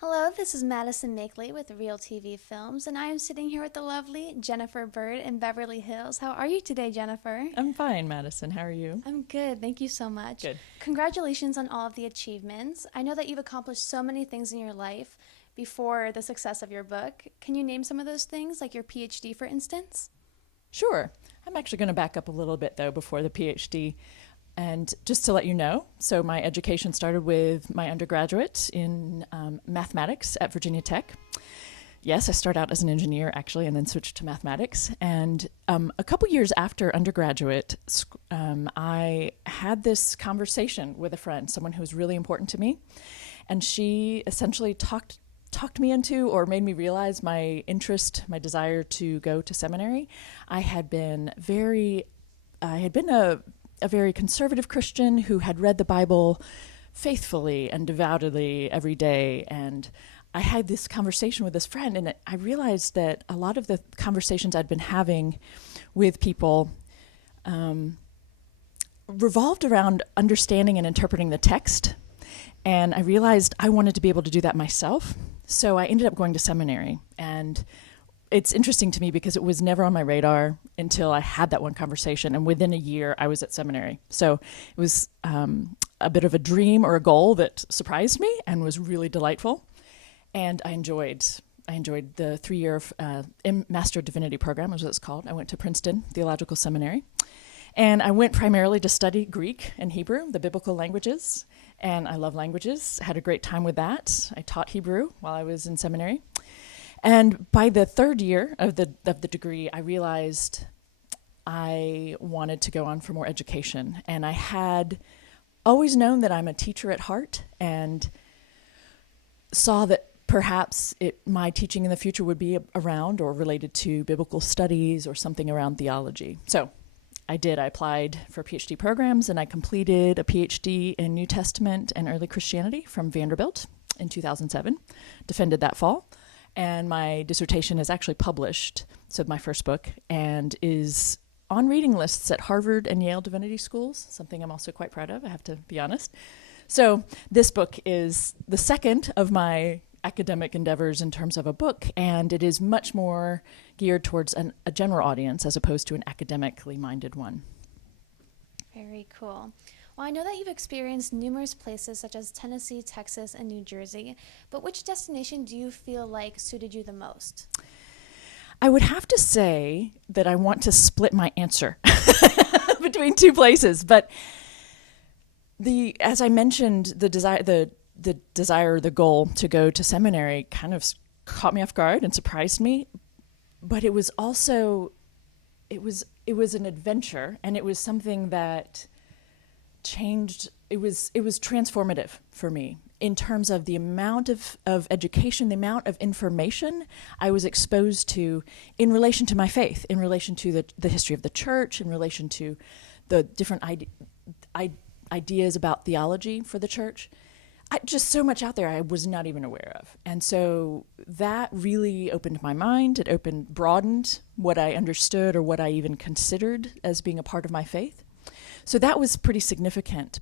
Hello, this is Madison Makely with RealTVfilms, and I am sitting here with the lovely Jennifer Bird in Beverly Hills. How are you today, Jennifer? I'm fine, Madison. How are you? I'm good, thank you so much. Good. Congratulations on all of the achievements. I know that you've accomplished so many things in your life before the success of your book. Can you name some of those things, like your PhD, for instance? Sure. I'm actually going to back up a little bit, though, before the PhD. And just to let you know, so my education started with my undergraduate in mathematics at Virginia Tech. Yes, I started out as an engineer, actually, and then switched to mathematics. And a couple years after undergraduate, I had this conversation with a friend, someone who was really important to me. And she essentially talked me into or made me realize my interest, my desire to go to seminary. I had been a very conservative Christian who had read the Bible faithfully and devoutly every day. And I had this conversation with this friend, and I realized that a lot of the conversations I'd been having with people revolved around understanding and interpreting the text. And I realized I wanted to be able to do that myself. So I ended up going to seminary. And it's interesting to me because it was never on my radar until I had that one conversation. And within a year, I was at seminary. So it was a bit of a dream or a goal that surprised me and was really delightful. And I enjoyed the 3-year Master of Divinity program, as it's called. I went to Princeton Theological Seminary. And I went primarily to study Greek and Hebrew, the biblical languages. And I love languages. I had a great time with that. I taught Hebrew while I was in seminary. And by the 3rd year of the degree, I realized I wanted to go on for more education. And I had always known that I'm a teacher at heart and saw that perhaps my teaching in the future would be around or related to biblical studies or something around theology. So I did. I applied for PhD programs, and I completed a PhD in New Testament and early Christianity from Vanderbilt in 2007, defended that fall. And my dissertation is actually published, so my first book, and is on reading lists at Harvard and Yale Divinity Schools, something I'm also quite proud of, I have to be honest. So this book is the second of my academic endeavors in terms of a book, and it is much more geared towards a general audience as opposed to an academically minded one. Very cool. Well, I know that you've experienced numerous places such as Tennessee, Texas, and New Jersey, but which destination do you feel like suited you the most? I would have to say that I want to split my answer between two places, but as I mentioned, the goal to go to seminary kind of caught me off guard and surprised me, but it was also, it was an adventure, and it was something that changed. It was transformative for me in terms of the amount of education, the amount of information I was exposed to in relation to my faith, in relation to the history of the church, in relation to the different ideas about theology for the church. Just so much out there I was not even aware of. And so that really opened my mind. It broadened what I understood or what I even considered as being a part of my faith. So that was pretty significant.